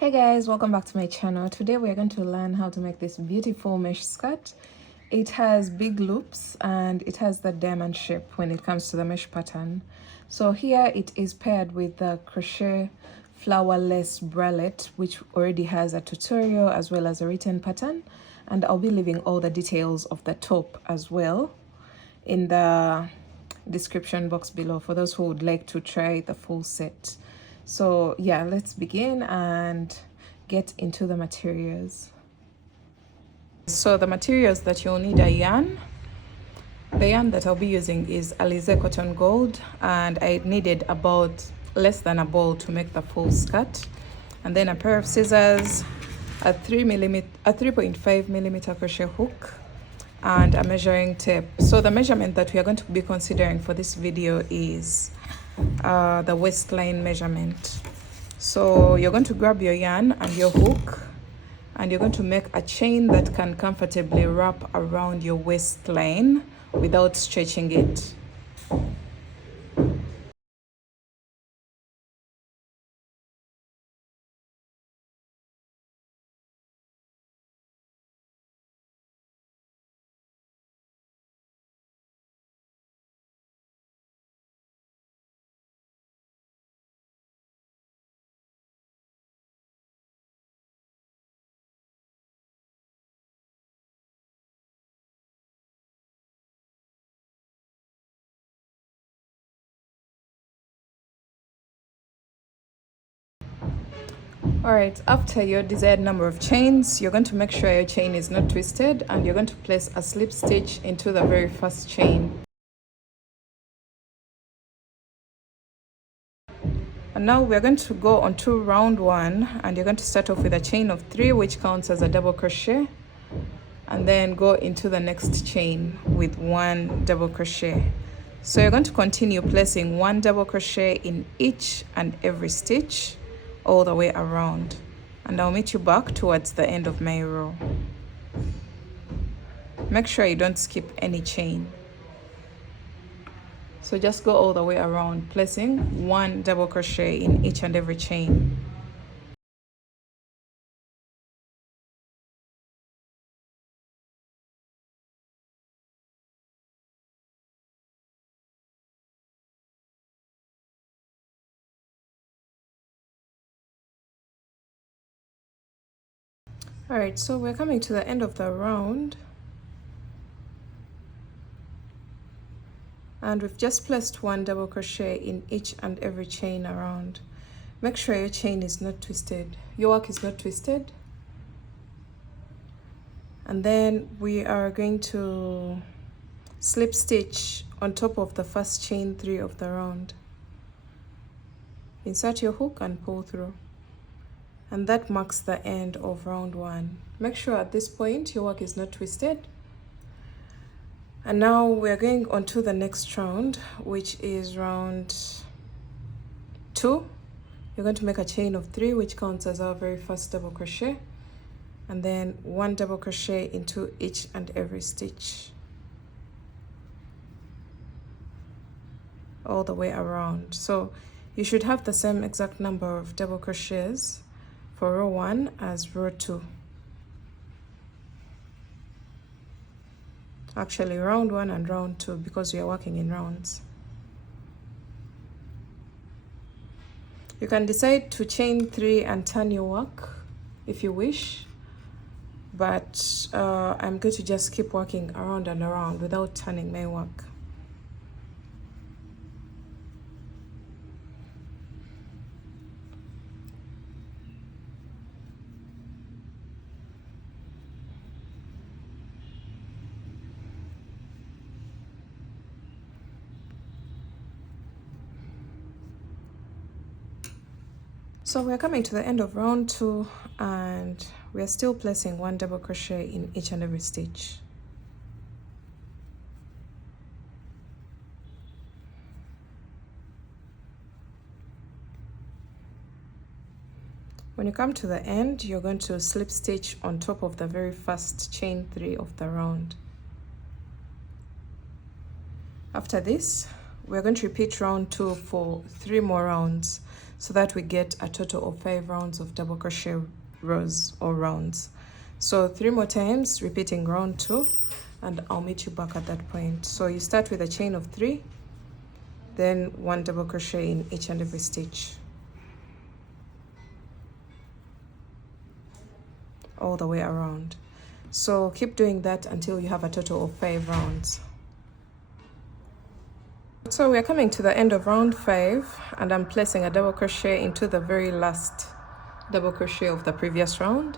Hey guys, welcome back to my channel. Today we are going to learn how to make this beautiful mesh skirt. It has big loops and it has the diamond shape when it comes to the mesh pattern. So here it is paired with the Crochet flowerless bralette, which already has a tutorial as well as a written pattern, and I'll be leaving all the details of the top as well in the description box below for those who would like to try the full set. So yeah, let's begin and get into the materials. So the materials that you'll need are yarn. The yarn that I'll be using is Alize Cotton Gold, and I needed about less than a ball to make the full skirt, and then a pair of scissors, a 3.5 millimeter crochet hook, and a measuring tape. So the measurement that we are going to be considering for this video is the waistline measurement. So you're going to grab your yarn and your hook, and you're going to make a chain that can comfortably wrap around your waistline without stretching it. Alright, after your desired number of chains, you're going to make sure your chain is not twisted, and you're going to place a slip stitch into the very first chain. And now we're going to go on to round one, and you're going to start off with a chain of 3, which counts as a double crochet, and then go into the next chain with 1 double crochet. So you're going to continue placing 1 double crochet in each and every stitch all the way around, and I'll meet you back towards the end of my row. Make sure you don't skip any chain. So just go all the way around, placing 1 double crochet in each and every chain. Alright, so we're coming to the end of the round, and we've just placed 1 double crochet in each and every chain around. Make sure your chain is not twisted, your work is not twisted. And then we are going to slip stitch on top of the first chain 3 of the round. Insert your hook and pull through, and that marks the end of round 1. Make sure at this point your work is not twisted. And now we're going on to the next round, which is round 2. You're going to make a chain of 3, which counts as our very first double crochet, and then 1 double crochet into each and every stitch all the way around. So you should have the same exact number of double crochets for row 1 as row 2. Actually, round 1 and round 2, because we are working in rounds. You can decide to chain 3 and turn your work if you wish, but I'm going to just keep working around and around without turning my work. So we're coming to the end of round 2, and we're still placing 1 double crochet in each and every stitch. When you come to the end, you're going to slip stitch on top of the very first chain 3 of the round. After this, we're going to repeat round 2 for 3 more rounds, so that we get a total of 5 rounds of double crochet rows or rounds. So 3 more times repeating round 2, and I'll meet you back at that point. So you start with a chain of 3, then 1 double crochet in each and every stitch, all the way around. So keep doing that until you have a total of 5 rounds. So we're coming to the end of round 5, and I'm placing a double crochet into the very last double crochet of the previous round.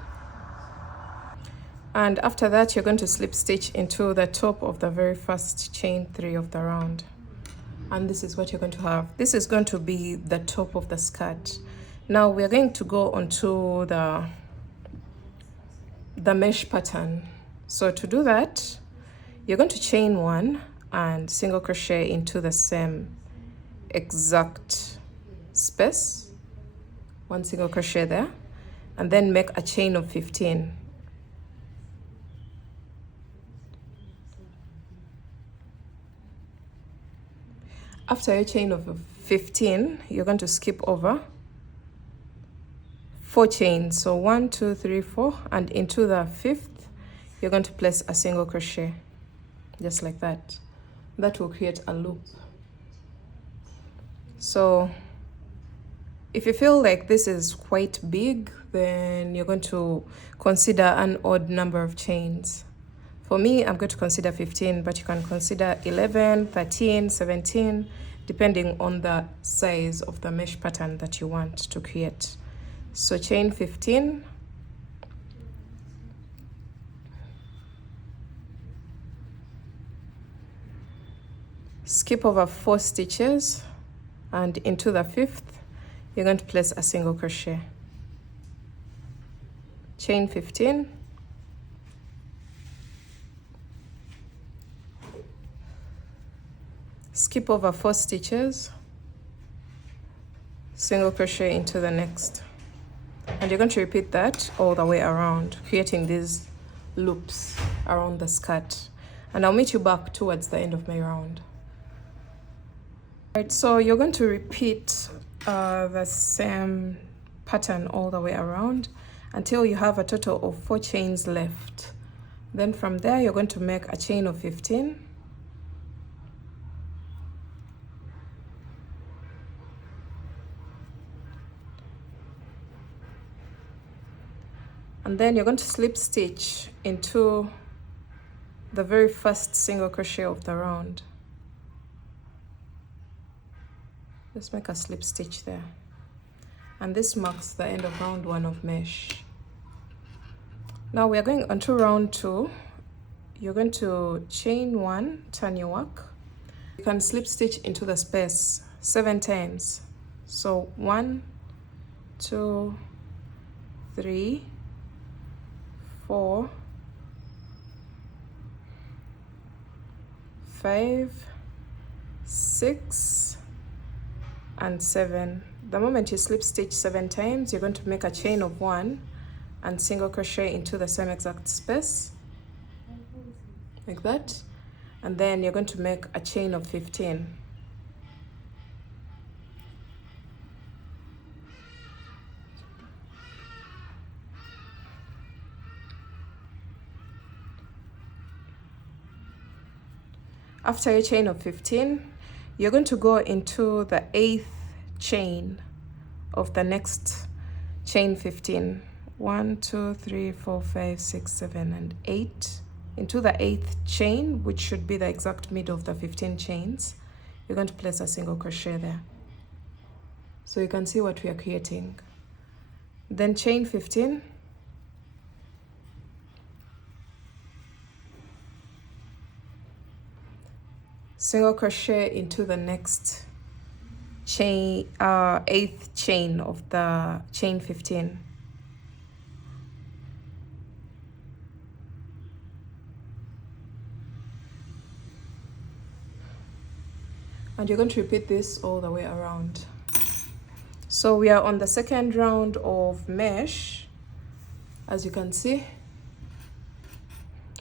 And after that, you're going to slip stitch into the top of the very first chain 3 of the round. And this is what you're going to have. This is going to be the top of the skirt. Now we're going to go onto the mesh pattern. So to do that, you're going to chain 1 and single crochet into the same exact space, 1 single crochet there, and then make a chain of 15. After your chain of 15, you're going to skip over 4 chains. So 1, 2, 3, 4, and into the 5th, you're going to place a single crochet, just like that. That will create a loop. So if you feel like this is quite big, then you're going to consider an odd number of chains. For me, I'm going to consider 15, but you can consider 11, 13, 17, depending on the size of the mesh pattern that you want to create. So chain 15, skip over 4 stitches, and into the 5th, you're going to place a single crochet. Chain 15, skip over 4 stitches, single crochet into the next, and you're going to repeat that all the way around, creating these loops around the skirt. And I'll meet you back towards the end of my round. Right, so you're going to repeat the same pattern all the way around until you have a total of 4 chains left. Then from there, you're going to make a chain of 15, and then you're going to slip stitch into the very first single crochet of the round. Just make a slip stitch there, and this marks the end of round 1 of mesh. Now we are going on to round 2. You're going to chain 1, turn your work. You can slip stitch into the space 7 times. So 1, 2, 3, 4, 5, 6, and 7. The moment you slip stitch 7 times, you're going to make a chain of 1 and single crochet into the same exact space, like that, and then you're going to make a chain of 15. After your chain of 15, you're going to go into the 8th chain of the next chain 15. 1, 2, 3, 4, 5, 6, 7, and 8. Into the 8th chain, which should be the exact middle of the 15 chains, you're going to place a single crochet there. So you can see what we are creating. Then chain 15. Single crochet into the next chain, 8th chain of the chain 15. And you're going to repeat this all the way around. So we are on the second round of mesh. As you can see,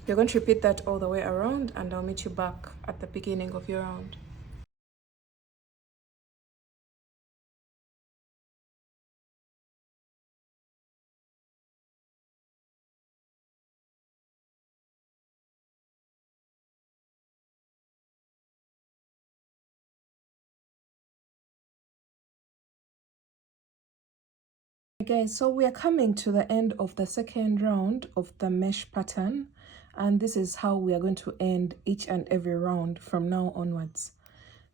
you're going to repeat that all the way around, and I'll meet you back at the beginning of your round. guys, so we are coming to the end of the second round of the mesh pattern, and this is how we are going to end each and every round from now onwards.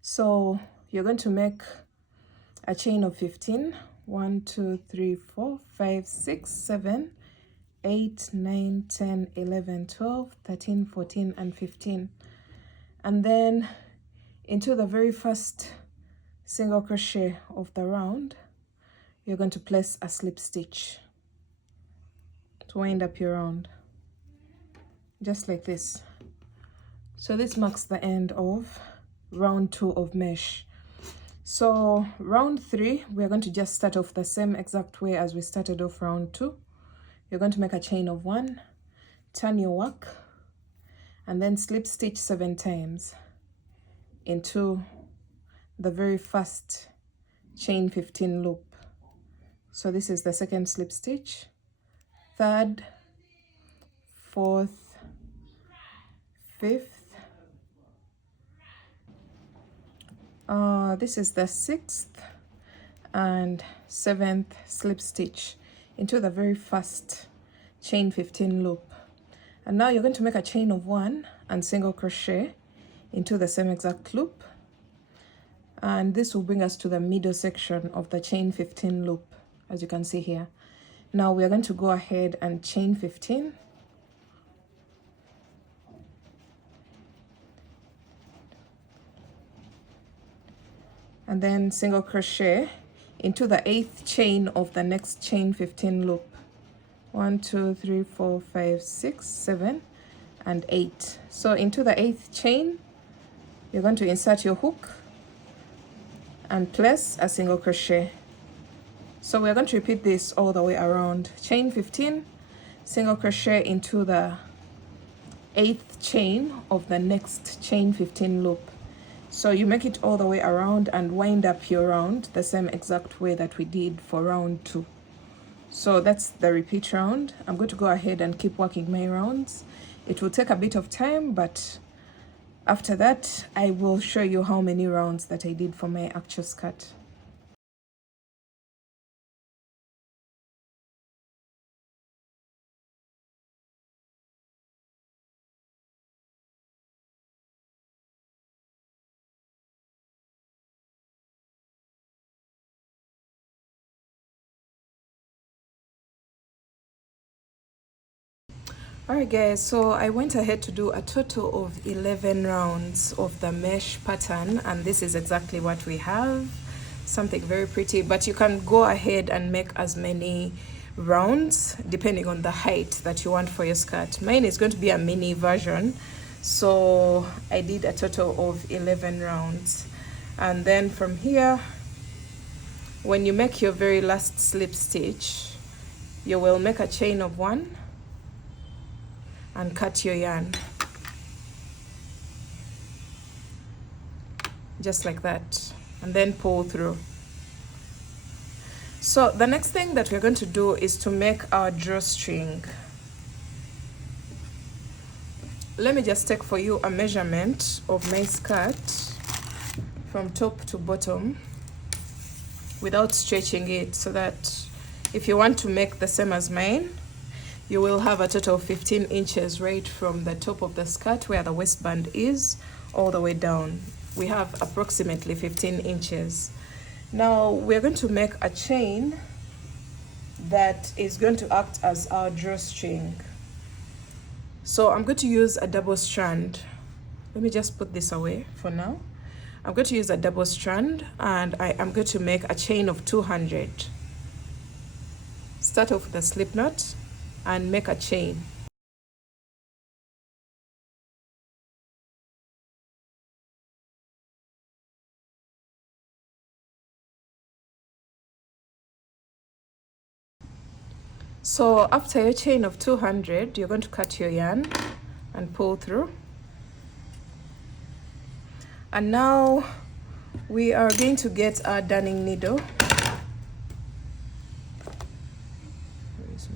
So you're going to make a chain of 15. 1 2 3 4 5 6 7 8 9 10 11 12 13 14 and 15, and then into the very first single crochet of the round you're going to place a slip stitch to wind up your round, just like this. So this marks the end of round 2 of mesh. So round 3, we're going to just start off the same exact way as we started off round 2. You're going to make a chain of 1, turn your work, and then slip stitch 7 times into the very first chain 15 loop. So this is the second slip stitch, third, fourth, fifth, this is the 6th and 7th slip stitch into the very first chain 15 loop. And now you're going to make a chain of 1 and single crochet into the same exact loop, and this will bring us to the middle section of the chain 15 loop, as you can see here. Now we are going to go ahead and chain 15, and then single crochet into the 8th chain of the next chain 15 loop. 1 2 3 4 5 6 7 and 8. So into the 8th chain you're going to insert your hook and place a single crochet. So we're going to repeat this all the way around. Chain 15, single crochet into the 8th chain of the next chain 15 loop. So you make it all the way around and wind up your round the same exact way that we did for round 2. So that's the repeat round. I'm going to go ahead and keep working my rounds. It will take a bit of time, but after that I will show you how many rounds that I did for my actual skirt. Alright guys, so I went ahead to do a total of 11 rounds of the mesh pattern, and this is exactly what we have. Something very pretty, but you can go ahead and make as many rounds depending on the height that you want for your skirt. Mine is going to be a mini version, so I did a total of 11 rounds. And then from here, when you make your very last slip stitch, you will make a chain of 1 and cut your yarn, just like that, and then pull through. So the next thing that we're going to do is to make our drawstring. Let me just take for you a measurement of my skirt from top to bottom without stretching it, so that if you want to make the same as mine, you will have a total of 15 inches right from the top of the skirt where the waistband is all the way down. We have approximately 15 inches. Now we're going to make a chain that is going to act as our drawstring. So I'm going to use a double strand. Let me just put this away for now. I'm going to use a double strand, and I am going to make a chain of 200. Start off with a slip knot and make a chain. So after your chain of 200, you're going to cut your yarn and pull through. And now we are going to get our darning needle.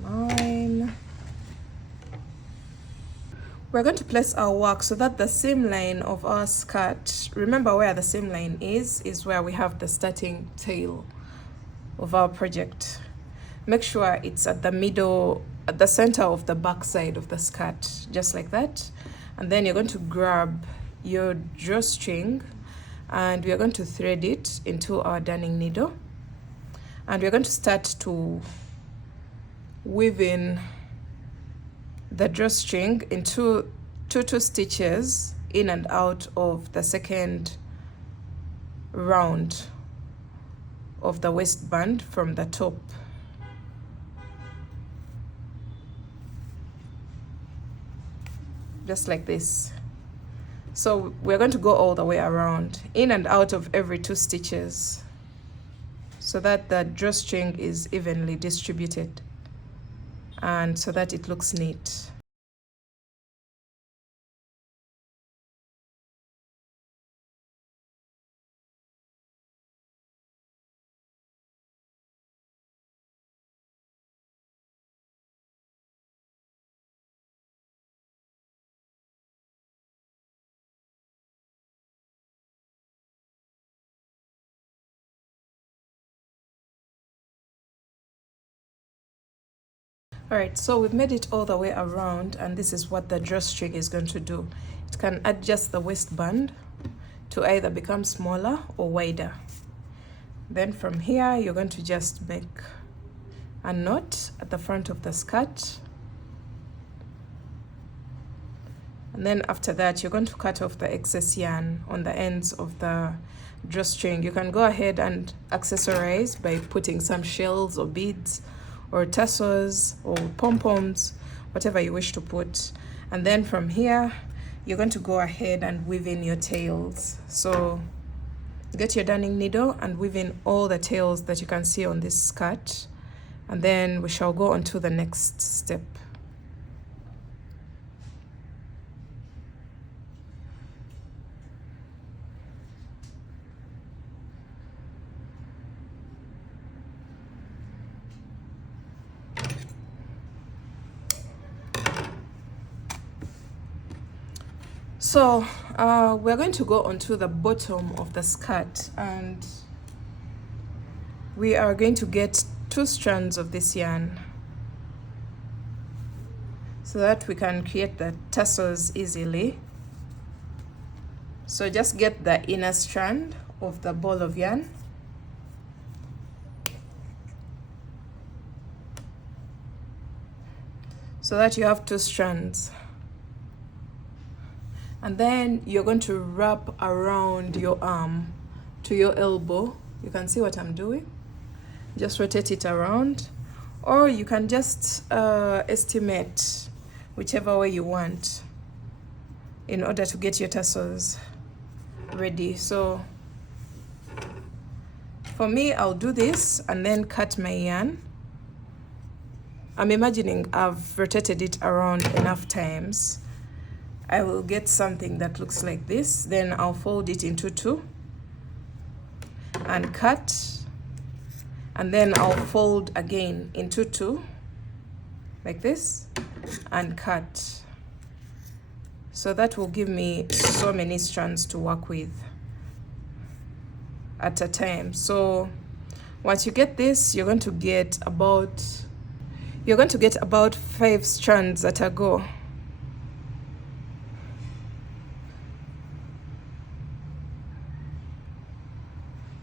Mine. We're going to place our work so that the seam line of our skirt, remember where the seam line is where we have the starting tail of our project. make sure it's at the middle, at the center of the back side of the skirt, just like that. And then you're going to grab your drawstring and we are going to thread it into our darning needle, and we're going to start to weave in the drawstring into two stitches in and out of the second round of the waistband from the top. Just like this. So we're going to go all the way around, in and out of every 2 stitches, so that the drawstring is evenly distributed and so that it looks neat. Alright, so we've made it all the way around, and this is what the drawstring is going to do. It can adjust the waistband to either become smaller or wider. Then from here, you're going to just make a knot at the front of the skirt. And then after that, you're going to cut off the excess yarn on the ends of the drawstring. You can go ahead and accessorize by putting some shells or beads or tassels or pom-poms, whatever you wish to put. And then from here, you're going to go ahead and weave in your tails. So get your darning needle and weave in all the tails that you can see on this skirt, and then we shall go on to the next step. So we're going to go onto the bottom of the skirt, and we are going to get 2 strands of this yarn so that we can create the tassels easily. So just get the inner strand of the ball of yarn, so that you have 2 strands. And then you're going to wrap around your arm to your elbow. You can see what I'm doing. Just rotate it around, or you can just estimate whichever way you want in order to get your tassels ready. So for me, I'll do this and then cut my yarn. I'm imagining I've rotated it around enough times. I will get something that looks like this. Then I'll fold it into 2 and cut, and then I'll fold again into 2 like this and cut. So that will give me so many strands to work with at a time. So once you get this, you're going to get about 5 strands at a go.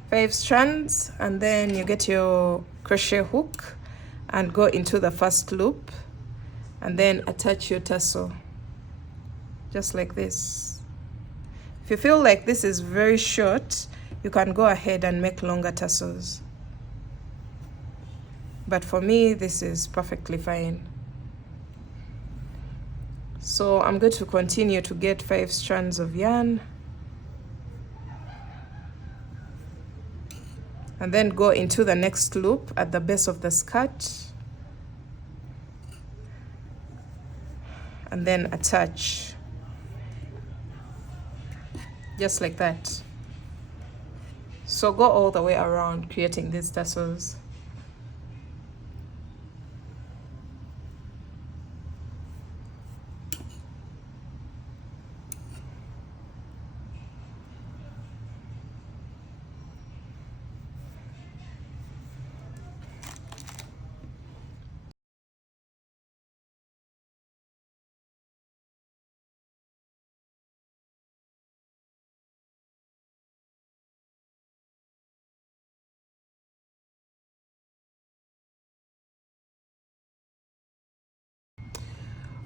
Five strands, and then you get your crochet hook and go into the first loop and then attach your tassel just like this. If you feel like this is very short, you can go ahead and make longer tassels, but for me this is perfectly fine. So I'm going to continue to get 5 strands of yarn and then go into the next loop at the base of the skirt and then attach just like that. So go all the way around creating these tassels.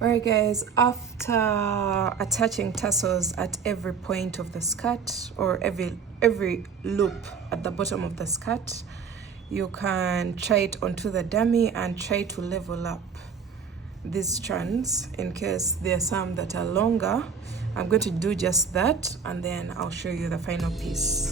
Alright guys, after attaching tassels at every point of the skirt or every loop at the bottom of the skirt, you can try it onto the dummy and try to level up these strands in case there are some that are longer. I'm going to do just that and then I'll show you the final piece.